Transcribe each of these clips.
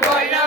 Bye.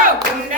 go!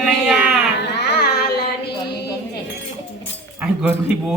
Kanaiya લાલની આ ગરમી બહુ